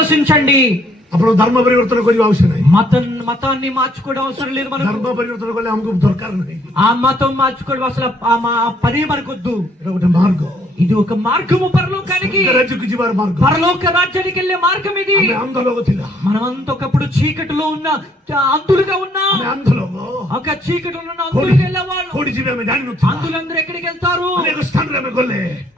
విశ్వసించండి. అప్పుడు ధర్మ పరివర్తన కొన్ని అవసరం ନାହିଁ. మతాన్ని మార్చుకోవడం అవసరం లేదు మనకు. ధర్మ పరివర్తన కొలి ଆମକୁ దొరକାର ନାହିଁ. ఆ మతం మార్చుకోవడం అసలు ఆ పని మనకొద్దు. ఇది ఒక మార్గం. ఇది ఒక మార్గము పరలోకానికి, పరలోక రాజ్యానికి వెళ్ళే మార్గం ఇది. మనమంతా ఒకప్పుడు చీకటిలో ఉన్న అంతులుగా ఉన్నాం. ఒక చీకటిలో ఉన్న అంతులుగా వెళ్ళేవాళ్ళు. అందులందరూ ఎక్కడికి వెళ్తారు?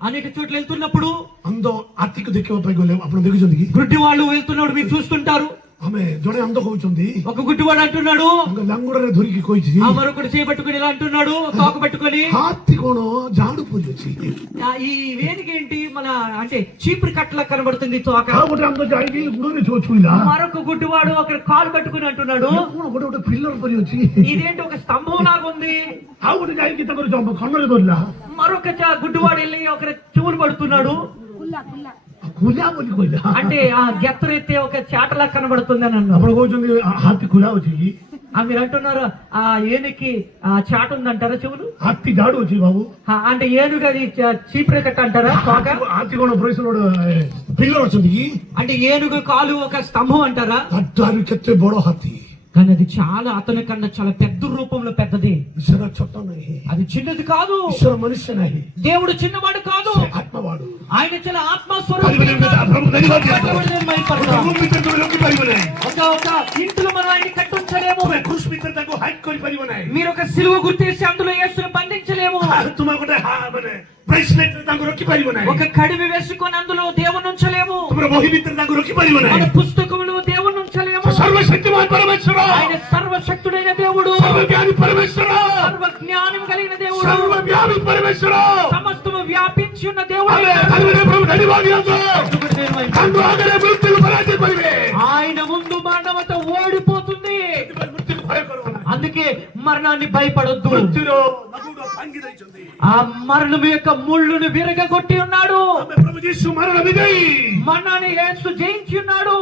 అనేక చోట్ల వెళ్తున్నప్పుడు అందో ఆర్థిక దిక్కుపై అప్పుడు దిగుతుంది. గుడ్డి వాళ్ళు వెళ్తున్నప్పుడు మీరు చూస్తుంటారు. ఆమె జోడే అందో కూర్చుంది. ఒక గుడ్డివాడు అంటున్నాడు, లంగుడనే దొరికి కోయిచి మరొకటి చేపట్టుకుని ఇలా అంటున్నాడు, తోక పట్టుకొని. హాతి కోణం జాడు పూజ వచ్చి ఈ వేదిక ఏంటి మన అంటే చీపురు కట్టలా కనబడుతుంది తోక. మరొక గుడ్డివాడు అక్కడ కాలు పట్టుకుని అంటున్నాడు, పిల్లలు పని వచ్చి ఇదేంటి ఒక స్తంభం లాగా ఉంది. కన్నులు మరొక గుడ్డివాడు వెళ్ళి ఒక చెవులు పడుతున్నాడు. అంటే ఆ గెత్తరు ఎత్తే ఒక చాటలా కనబడుతుంది అని అన్నాడు. అప్పుడు కూర్చుంది హాతి కులా వచ్చి మీరు అంటున్నారు ఆ ఏనుకి ఆ చాట ఉందంటారా చెవులు? హాతి జాడు వచ్చి బాబు అంటే ఏనుగు అది చీపురే కట్ట అంటారా? హాతి కూడా పిల్లలు వచ్చింది. అంటే ఏనుగు కాలు ఒక స్తంభం అంటారా? కెత్తే బోడో హాతి. కానీ అది చాలా అతని కన్నా చాలా పెద్ద రూపంలో పెద్దది. అది చిన్నది కాదు. దేవుడు చిన్నవాడు కాదు, ఆత్మవాడు. ఆయన చాలా ఆత్మస్వరూపుడు. ఒక ఇంట్లో మనం ఆయన కట్టించలేము. మీరు ఒక సిలువ గుర్తేసి అందులో యేసును బంధించలేము. ఒక కడివి వేసుకొని అందులో దేవుని ఉంచలేము. మన పుస్తకంలో దేవుని ఉంచలేము. ఆయన సర్వశక్తుడైన దేవుడు, సర్వజ్ఞానం కలిగిన దేవుడు, సమస్తము వ్యాపించి ఉన్న దేవుడు. ఆయన ముందు మరణమంతా ఓడిపోతుంది. అందుకే మరణాన్ని భయపడొద్దు. ఆ మరణం యొక్క ముళ్ళును విరగొట్టి ఉన్నాడు. మరణాన్ని యేసు జయించి ఉన్నాడు.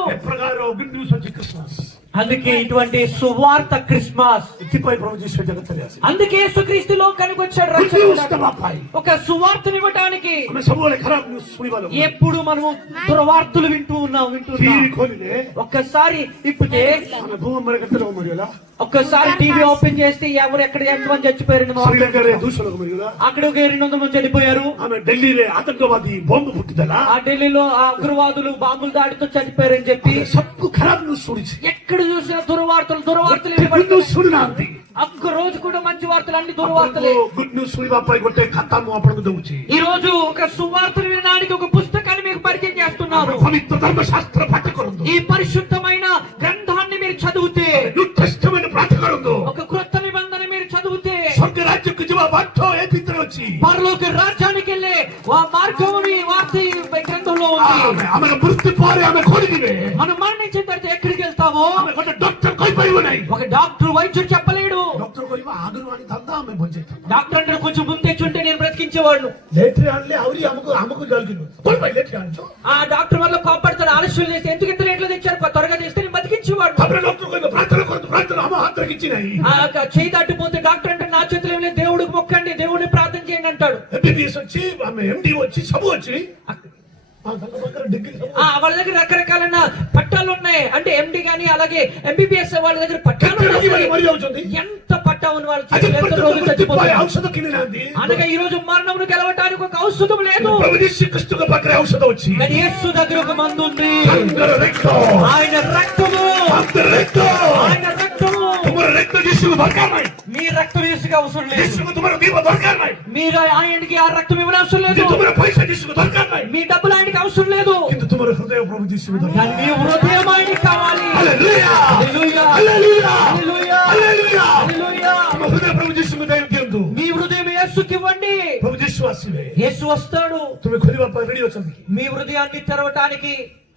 అందుకే ఇటువంటి సువార్త క్రిస్మస్. అందుకే యేసుక్రీస్తు లోకానికి వచ్చాడు. ఒక సువార్తను ఇవ్వడానికి. ఎప్పుడు మనము దుర్వార్తలు వింటూ ఉన్నాం. ఒక్కసారి ఇప్పుడే ఒక్కసారి టీవీ ఓపెన్ చేస్తే ఎవరు ఎక్కడ ఎంతమంది చచ్చిపోయారు. అక్కడ 200 మంది చనిపోయారు. ఆ ఢిల్లీలో ఆ ఉగ్రవాదులు బాంబులు దాడితో చనిపోయారని చెప్పి ఎక్కడ చూసిన దుర్వార్తలు ఒక్క రోజు కూడా మంచి వార్తలు అన్ని దుర్వార్తలే. ఈ రోజు ఒక సువార్తలు వినడానికి ఒక పుస్తకాన్ని మీకు పరిచయం చేస్తున్నారు. ఈ పరిశుద్ధమైన గ్రంథాన్ని మీరు చదివితే, ఒక క్రొత్త నిబంధన మీరు చదివితే పరలోక రాజ్యానికి వెళ్ళే ఆ మార్గం గ్రంథంలో ఉంది. మనం మరణించిన తర్వాత ఎక్కడికి వెళ్తామో ఒక డాక్టర్ వైద్యుడు చెప్పలేడు. డాక్టర్ అంటే కొంచెం ముందు తెచ్చుంటే నేను బ్రతికించేవాడు. ఆ డాక్టర్ వల్ల కోపడతాడు. ఆలస్యం చేస్తే ఎందుకు ఇంత లేట్లో తెచ్చారు, త్వరగా చేస్తే నేను బతికించేవాడు. చేయి దాటిపోతే డాక్టర్ అంటే నా చేతిలో ఏమి లేదు, దేవుడికి మొక్కండి, దేవుడిని ప్రార్థన చేయండి అంటాడు. వాళ్ళ దగ్గర రకరకాలైన పట్టాలు ఉన్నాయి. అంటే ఎండి గానీ అలాగే ఎంబీబీఎస్ వాళ్ళ దగ్గర పట్టాలు. ఎంత పట్టా ఉన్న వాళ్ళు అనగా ఈ రోజు మరణం గెలవటానికి ఒక ఔషధం లేదు. యేసు దగ్గర ఒక మందు ఉంది. ఆయన రక్తము, ఆయన రక్తము. మీ రక్తం యేసుకి అవసరం లేదు. మీరు ఆయనకి ఆ రక్తం ఇవ్వడం అవసరం లేదు. మీ డబ్బులు ఆయనకి అవసరం లేదు. మీ హృదయం ఆయనకి కావాలి. మీ హృదయం యేసుకి ఇవ్వండి. యేసు వస్తాడు. మీ హృదయాన్ని తెరవటానికి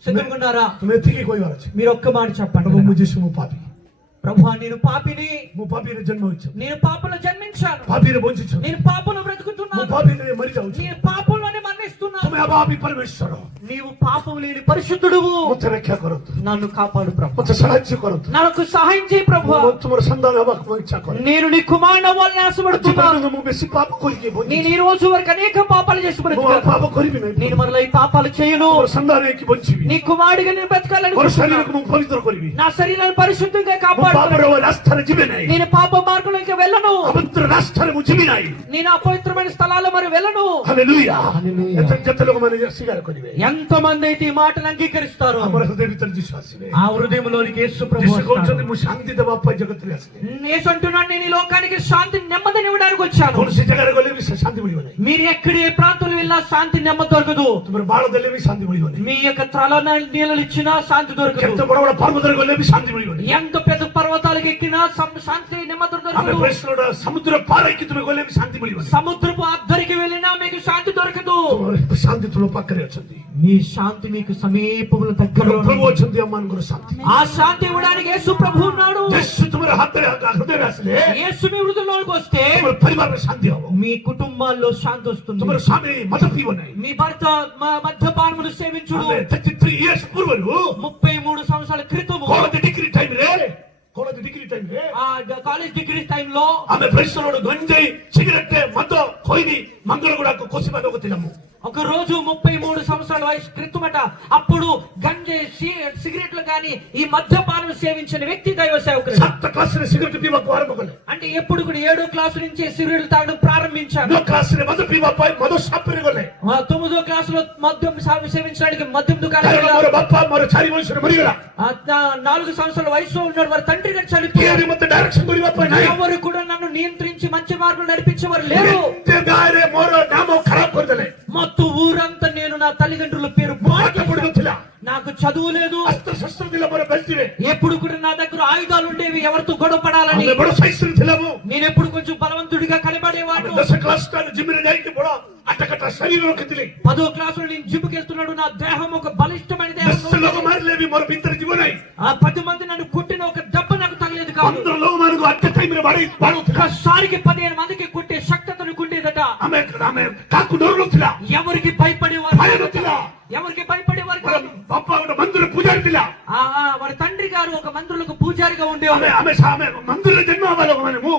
సిద్ధంగా ఉన్నారా? మీరు ఒక్క మాట చెప్పండి. ప్రభువా, నేను పాపిని, నేను పాపంలో జన్మించాను, నేను పాపంలో బ్రతుకుతున్నాను, నేను పాపంలోనే మరణిస్తున్నావు. तुम्हें अभावी परमेश्वर నీవు పాపం లేని పరిశుద్ధుడువు. मुझे रक्षा करो, నన్ను కాపాడు ప్రభు. मुझे साहाय्य करो, నాకు సహాయం చేయి ప్రభు. तुम्हारे संतान अभाव को इच्छा करो. నేను నీ కుమారుని అవ్వాలని ఆశపడుతున్నాను. जीवन में बेसी पाप कोई के बोल. నేను ఈ రోజు వరకు అనేక పాపాలు చేసి वो బ్రతికాను. पाप करी भी नहीं. నేను మరలా ఈ పాపాలు చేయను. तुम्हारे संतान है कि बंची भी. నీ కుమారుడిగా నేను బ్రతకాలని और शरीर को मुझे पवित्र करी भी. నా శరీరాన్ని పరిశుద్ధంగా वो కాపాడు. पाप रो रास्ता रे जीवे नहीं. నేను పాప మార్గంలోకి వెళ్ళను. पवित्र रास्ता रे मुझे भी नहीं. నేను అపవిత్రమైన స్థలాల్లో మరి వెళ్ళను. हालेलुया. हालेलुया. जते लोग मैंने स्वीकार करी भी. ఎంతమంది అయితే ఈ మాటను అంగీకరిస్తారు हमारे हृदय भीतर जिस आसी ఆ హృదయంలోనికి యేసు ప్రభు जिस को వస్తాడు. चंद मु शांति दबा पाई जगत रे आसी. యేసు అంటున్నాడు, నేను ఈ లోకానికి శాంతి నెమ్మదిని ఇవ్వడానికి వచ్చాను. कौन सी जगह रे गले भी शांति मिली नहीं. మీరు ఎక్కడ ఏ ప్రాంతంలో వెళ్ళినా శాంతి నెమ్మది దొరకదు. तुम्हारे बाल दले भी शांति मिली नहीं. మీ యొక్క త్రాళన నీళ్ళు ఇచ్చినా శాంతి దొరకదు. केते बड़ा बड़ा पर्वत रे गले भी शांति मिली नहीं. ఎంత పెద్ద పర్వతాలకు ఎక్కినా శాంతి నెమ్మది हमें దొరకదు. प्रश्न समुद्र पार है कि तुम्हें गले भी शांति मिली नहीं. సముద్రపు అద్దరికి వెళ్ళినా మీకు శాంతి దొరకదు. तुम्हारे शांति तुम पाकरे अछंती. మీ శాంతి మీకు సమీపములో దగ్గరలో ఉంది. प्रभु अछंती अम्मान को शांति. ఆ శాంతి ఇవ్వడానికి యేసు ప్రభు ఉన్నాడు. यीशु तुम्हारे हाथ रे हृदय रे आसले. యేసు మీ హృదయంలోకి వస్తే तुम्हारे परिवार में शांति हो. మీ కుటుంబాల్లో శాంతి వస్తుంది. तुम्हारे स्वामी मत पीवो नहीं. మీ భర్త మద్యపానమును సేవించుడు. हमें 33 इयर्स पूर्व 33 సంవత్సరాల క్రితము कॉलेज डिग्री टाइम रे कॉलेज डिग्री टाइम रे ఆ కాలేజ్ డిగ్రీ టైంలో हमें प्रश्न गंजाई सिगरेट मद खोईनी मंगलगुड़ा को कोसिबा होगतिलमु. ఒక రోజు 33 సంవత్సరాల వయసు క్రితమట. అప్పుడు గంజే సిగరెట్లు గాని ఈ మద్యపానం సేవించిన వ్యక్తి దైవ సేవకుడు. 7th क्लास रे सिगरेट पीवा को आरंभ कले. అంటే ఎప్పుడు కూడా 7వ క్లాసు నుంచి సిగరెట్లు తాగడం ప్రారంభించాడు. 9th क्लास रे मद पीवा पाई मद शॉप रे गले. 9వ క్లాసులో మద్యం సేవించడానికి మద్యం దుకాణానికి कारण मोर बापा मोर 4 वर्ष रे मरी गला. 4 సంవత్సరాల వయసులో ఉన్నాడు. వారి తండ్రి గారు केरी చనిపోయారు. मत डायरेक्शन करी बापा नहीं. ఎవరు కూడా నన్ను నియంత్రించి మంచి మార్గంలో నడిపించేవారు లేరు. ते गाय रे मोर नाम खराब कर देले. మొత్తం ఊరంతా నేను నా తల్లిదండ్రుల పేరు पाठ पढ़ुथिला. నాకు చదువు లేదు. अस्त्र शस्त्र दिला मोर बेल्टी रे. ఎప్పుడు కూడా నా దగ్గర ఆయుధాలు ఉండేవి ఎవరితో గొడవ పడాలని. हमें बड़ा साइज रे थिला मु. నేను ఎప్పుడు కొంచెం బలవంతుడిగా కనబడేవాడు. 10th क्लास का जिम रे जाई के बड़ा अटकटा शरीर रखितली. 10వ క్లాసులో నేను జిమ్కి వెళ్తున్నాడు. నా దేహం ఒక బలిష్టమైన దేహం. 10 लोग मार ले भी मोर भीतर जीवन नहीं. ఆ 10 మంది నన్ను కొట్టిన ఒక దెబ్బ నాకు తగలేదు కాదు. 15 लोग मार को अट टाइम रे बाड़ू ఒకసారికి 15 మందికి కొట్టే శక్తి అతనికి ఉండేదట. हमें काकू डर थिला. ఎవరికి భయపడేవారు భయపడేవారు. ఎవరికి భయపడేవారు కాదు. बापा गोटे मंदिर पूजारी थिला. వారి తండ్రి గారు ఒక మందిరంలో పూజారిగా ఉండేవారు. हमें मंदिर जन्म हवा लोग माने मु.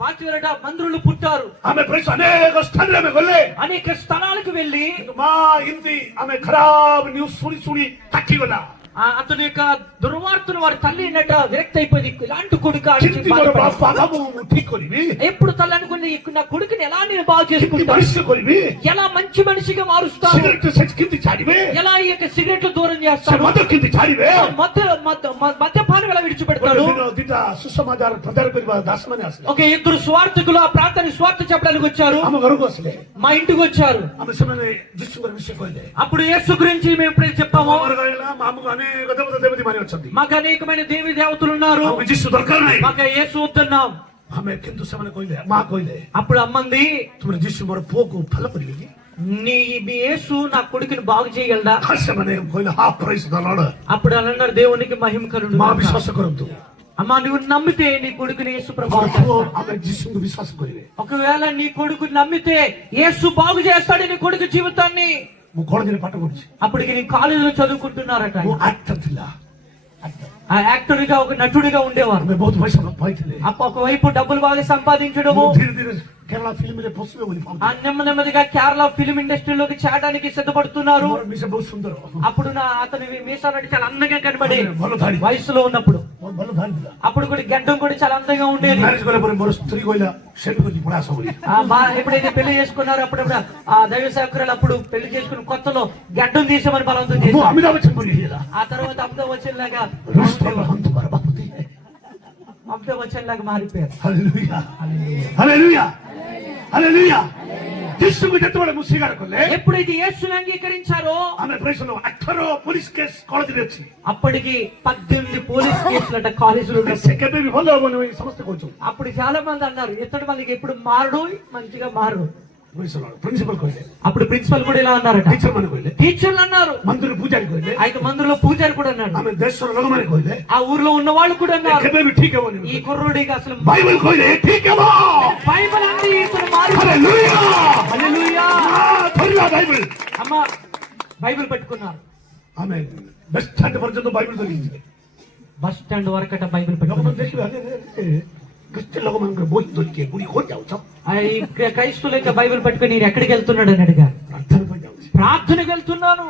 పాచివరట మందిరంలో పుట్టారు. हमें प्रश्न अनेक स्थान रे में गले. అనేక స్థలాలకు వెళ్ళి मां हिंदी हमें खराब न्यूज़ सुनी ताकी गला. అతని యొక్క దుర్వార్తను వారి తల్లి నట విరక్తి అయిపోయింది. ఇలాంటి కొడుకు चिंती मोर बापा बाबू ठीक करिबी. ఎప్పుడు తల్లి అనుకుని నా కొడుకుని ఎలా నేను బాగు चिंती చేసుకుంటా, मनुष्य करिबी. ఎలా మంచి మనిషిగా మారుస్తాను, सिगरेट से किंती छाड़ीबे. ఎలా ఈ యొక్క సిగరెట్లు దూరం చేస్తాను, मद किंती छाड़ीबे. మద్యపానం ఎలా విడిచిపెడతాడు. दिटा सुसमाचार प्रचार करिबा दास माने आसले. ఒక ఇద్దరు స్వార్థకులు ఆ ప్రాంతానికి స్వార్థ చెప్పడానికి వచ్చారు. हम घर को आसले. మా ఇంటికి వచ్చారు. हम समय जिसु कर विषय कहले. అప్పుడు యేసు గురించి మేము ఎప్పుడైతే చెప్పామో, हमर गयला मामू अनेक देवता माने अछंती. మాకు అనేకమైన దేవి దేవతలు ఉన్నారు, हम जिसु दरकार नहीं. మాకు యేసు వద్దన్నాం. हमें किंतु समय कहले मां कहले అప్పుడు అమ్మంది, तुमरे जिसु मोर पो को फल करिबी. మీ యేసు నా కొడుకుని బాగు చేయగలడా? खास माने कहले हाफ प्राइस द लॉर्ड. అప్పుడు అన్నాడు, దేవునికి మహిమ కలుగును मां గాక. विश्वास करंतु. అమ్మా నువ్వు నమ్మితే నీ కొడుకుని యేసు ప్రభు और చేస్తాడు. हमें जिसु को विश्वास करिबे. ఒకవేళ నీ కొడుకు నమ్మితే యేసు బాగు చేస్తాడు నీ కొడుకు జీవితాన్ని. मु कॉलेज रे पाठ पढुछि. అప్పటికి నేను కాలేజీలో చదువుకుంటున్నారట. मु एक्टर थिला. ఆ యాక్టర్ గా ఒక నటుడిగా ఉండేవారు. हमें बहुत पैसा पाइथिले. ఒకవైపు డబ్బులు బాగా సంపాదించడము, धीरे धीरे केरला फिल्म रे पसबे बोली ఆ నెమ్మదిగా కేరళ ఫిల్మ్ ఇండస్ట్రీలోకి చేరడానికి సిద్ధపడుతున్నారు. मोर मिसे बहुत सुंदर. అప్పుడు అతని మీసాలు చాలా అందంగా కనబడి भलो थाड़ी. వయసులో ఉన్నప్పుడు भलो थाड़ी दिला. అప్పుడు కూడా గడ్డం కూడా చాలా అందంగా ఉండేది. मैरिज करे पर मोर स्त्री कहला सेट को पड़ा सबली. ఎప్పుడైతే పెళ్లి చేసుకున్నారో అప్పుడు ఆ దైవ సేవకురాలు అప్పుడు పెళ్లి చేసుకున్న కొత్తలో గడ్డం తీసేమని బలవంతం मु చేశారు. अमिताभ बच्चन बोली हिला. ఆ తర్వాత అబ్దా వచ్చన్ లాగా हम तुम्हारा बाप होते हैं. అబ్దా వచ్చన్ లాగా మారిపోయారు. हालेलुया. हालेलुया. हालेलुया. जिसु को जत बड़े मुसीगार करले. ఎప్పుడైతే యేసుని అంగీకరించారో हमें प्रेसनो 18 पुलिस केस कॉलेज रे अछि. అప్పటికి 18 పోలీస్ కేసులట కాలేజీలో ఉన్నాయి. से केबे भी भलो होबो नै समस्त कहछु. అప్పుడు చాలా మంది అన్నారు, ఇతడు మనకి ఎప్పుడు మారడు, మంచిగా మారడు. ప్రిన్సిపల్ కోయిలే అప్పుడు ప్రిన్సిపల్ కూడా ఇలా అన్నారట, టీచర్ మన కోయిలే టీచర్లు అన్నారు, మందిర పూజారి కోయిలే అయితే మందిరంలో పూజారి కూడా అన్నాడు, ఆమె దేశంలో లోకమని కోయిలే ఆ ఊర్లో ఉన్న వాళ్ళు కూడా అన్నారు, కబే भी ठीक है वो ఈ కుర్రుడికి అసలు బైబిల్ కోయిలే ठीक है वो బైబిల్ అంటే ఇతను మారి హల్లెలూయా హల్లెలూయా ధర్లా బైబిల్ అమ్మ బైబిల్ పెట్టుకున్నారు. ఆమె బస్ స్టాండ్ పర్యంత బైబిల్ దొరికింది. బస్ స్టాండ్ వరకట బైబిల్ లోకం పెట్టుకున్నారు. देखिए अरे క్రిస్టియన్ లోకం మనకు బోయి దొరికి గుడి కోట్ जाओ ఈ క్రైస్తవులు ఇంకా బైబిల్ పట్టుకుని నేను ఎక్కడికి వెళ్తున్నాడు అని అడిగారు. ప్రార్థన పై जाओ ప్రార్థనకి వెళ్తున్నాను.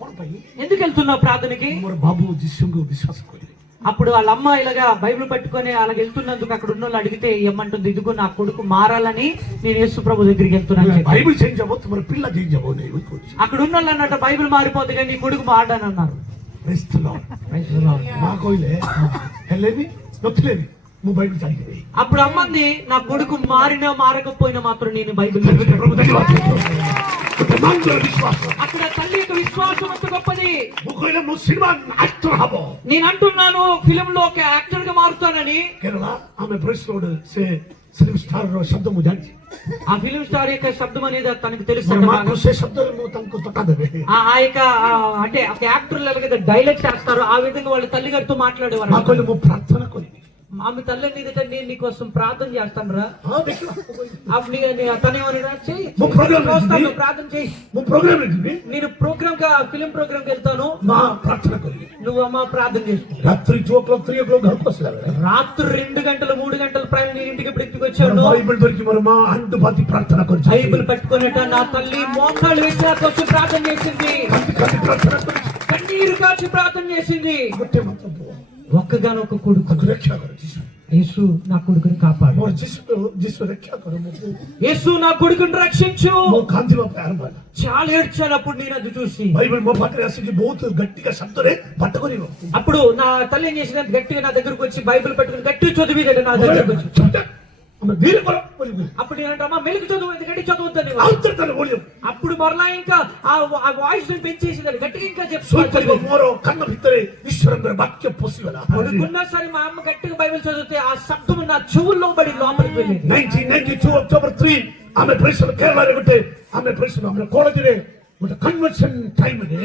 कौन भाई ఎందుకు వెళ్తున్నావు ప్రార్థనకి? मोर बाबू जिसको विश्वास कोइले అప్పుడు వాళ్ళ అమ్మ ఇలాగా బైబిల్ పట్టుకొని అలాగ వెళ్తున్నందుకు అక్కడ ఉన్న వాళ్ళు అడిగితే ఏమంటుంది, ఇదిగో నా కొడుకు మారాలని నేను యేసు ప్రభు దగ్గరికి వెళ్తున్నాను చెప్పి. బైబిల్ చేంజ్ అవ్వదు तुम्हारा పిల్ల చేంజ్ అవ్వదు అక్కడ ఉన్న వాళ్ళు అన్నట్టు బైబిల్ మారిపోతుంది కానీ నీ కొడుకు మారడని అన్నారు. మా కోయిలే హెల్లేవి నొత్తులేవి నువ్వు బైబిల్ చదివి అప్పుడు అమ్మంది, నా కొడుకు మారినా మారకపోయినా మాత్రం నేను బైబిల్ ప్రభు విశ్వాసం అక్కడ తల్లి యొక్క విశ్వాసం అంత గొప్పది. ముఖైలో నువ్వు సినిమా యాక్టర్ హబో నేను అంటున్నాను ఫిలిం లో ఒక యాక్టర్ గా మారుతానని. కేరళ ఆమె ప్రెస్ రోడ్ సే ఫిలిం స్టార్ శబ్దము జానిచి ఆ ఫిలిం స్టార్ యొక్క శబ్దం అనేది తనకు తెలుసు. మాకు సే శబ్దాలు తనకు తొక్కదవే ఆ యొక్క అంటే ఒక యాక్టర్ లాగా డైలాగ్ చేస్తారు, ఆ విధంగా వాళ్ళ తల్లిగారితో మాట్లాడేవారు. మా కోయిలు ప్రార్థన కోయిలు ఆమె తల్లి నీదంటే నేను నీకోసం ప్రార్థన చేస్తాను రా. తనేమన్నా చెయ్యి ప్రార్థన చెయ్యి, నేను ప్రోగ్రామ్ గా ఫిలిం ప్రోగ్రామ్ కి వెళ్తాను, మా ప్రార్థన కోయిలు నువ్వు అమ్మ ప్రార్థన చేసుకో. రాత్రి 2 o'clock 3 o'clock घर को రాత్రి 2 గంటలు 3 గంటల ప్రయాణం నీ ఇంటికి ఎప్పుడు వచ్చాను. బైబిల్ దొరికి మరి మా అంటు బాతి ప్రార్థన కొరి బైబిల్ పట్టుకున్నట్ట నా తల్లి మోకాళ్ళు వేసి నా కోసం ప్రార్థన చేసింది, ప్రార్థన కొరి కన్నీరు కాచి ప్రార్థన చేసింది. గొట్టె మంత్రం ఒక్కగానొక్క కొడుకు రక్షా కరు జీసు యేసు నా కొడుకుని కాపాడు, और जिसको रक्षा करो యేసు నా కొడుకుని రక్షించు. वो कांति में प्यार माना చాలా ఏడ్చాను అప్పుడు నేను అది చూసి. బైబిల్ మో పాత్ర అసికి बहुत గట్టిగా శబ్దరే పట్టుకొని అప్పుడు నా తల్లి ఏం చేసిన గట్టిగా నా దగ్గరకు వచ్చి బైబిల్ పట్టుకుని గట్టి చదివేదండి నా దగ్గరకు వచ్చి. అప్పుడు నేనంటమ్మా మెలుగు చదువు గట్టి చదవద్దని. అప్పుడు మరలా ఇంకా ఆ వాయిస్ పెంచేసిందండి గట్టిగా ఇంకా చెప్తాను. కన్న భిత్తరే ఈశ్వరంగా వాక్య పొసిగల పడుకున్నా సరే మా అమ్మ గట్టిగా బైబిల్ చదివితే ఆ శబ్దం నా చెవుల్లో పడి లోపలికి వెళ్ళేది. 1992 అక్టోబర్ 3 ఆమె ప్రెసిడెంట్ కేరళ రేగొట్టే ఆమె ప్రెసిడెంట్ ఆమె కాలేజీనే ఒక కన్వెన్షన్ టైం నే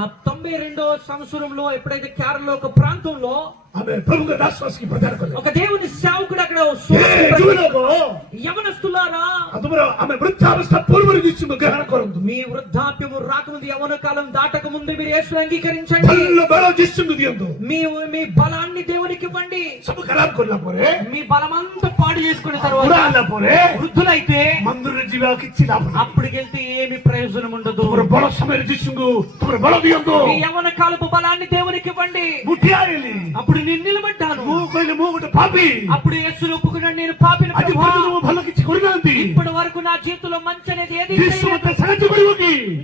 ఆ 92వ సంవత్సరంలో ఎప్పుడైతే కేరళ ఒక ప్రాంతంలో ఆమె ప్రభుగా దాసవాసికి ప్రచారం కలే ఒక దేవుని సేవకుడు అక్కడ యవనస్తులారా ఆమె వృద్ధావస్థ పూర్వరు తీసుకు గ్రహణ కొరందు మీ వృద్ధాప్యము రాకముందు యవన కాలం దాటక ముందు మీరు యేసుని అంగీకరించండి. మీ బలాన్ని దేవునికి ఇవ్వండి. సబ్ ఖరాబ్ కొల్లా పోరే మీ బలమంతా పాడు చేసుకున్న తర్వాత వృద్ధులైతే మందుర జీవాకి ఇచ్చి అప్పటికి వెళ్తే ఏమి ప్రయోజనం ఉండదు. బల సమయ తీసుకు బల దియందు మీ యవన కాలపు బలాన్ని దేవునికి ఇవ్వండి. ముట్టియాలి అప్పుడు నేను నిలబడ్డాను. పాపి అప్పుడు యేసుని ఒప్పుకున్నాను, నేను పాపిని ఇప్పటి వరకు నా జీవితంలో మంచి అనేది ఏది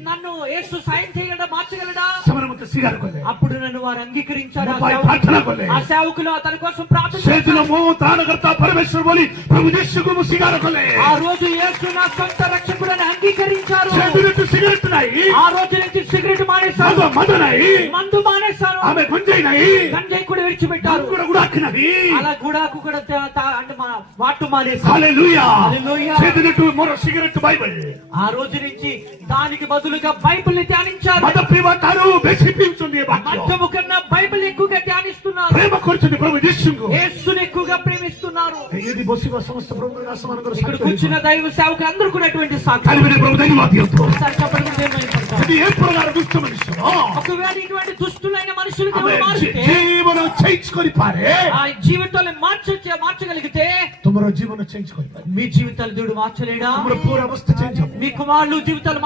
నన్ను యేసు సాయం చేయగలడా మార్చగలడా. అప్పుడు నన్ను వారు అంగీకరించారు. ఆ సేవకులు తన కోసం ప్రార్థన ఆ రోజు యేసు నా సొంత రక్షకుడని అంగీకరించారు. ఆ రోజు నుంచి సిగరెట్ మానేశారు, మందు మానేశారు, గంజాయి కూడా విడిచిపెట్టారు, అలా గుడాకు కూడా అంటే వాటు మానేశారు. ఆ రోజు నుంచి దానికి బదులుగా బైబిల్ ని ధ్యానించారు. మద్యము కన్నా బైబిల్ ఎక్కువగా ధ్యానిస్తున్నారు. యేసుని ఎక్కువగా ప్రేమిస్తున్నారు. ఇక్కడ కూర్చున్న దైవ సేవకులు అందరూ కూడా అటువంటి ఒకవేళ ఇటువంటి దుష్టులైన మనుషులు జీవితాలు మార్చగలిగితే జీవన చేంజ్ మీ జీవితాలు దేవుడు మార్చలేడా? పూర్వ అవస్థ చేంజ్ మీ కుమారులు జీవితాలు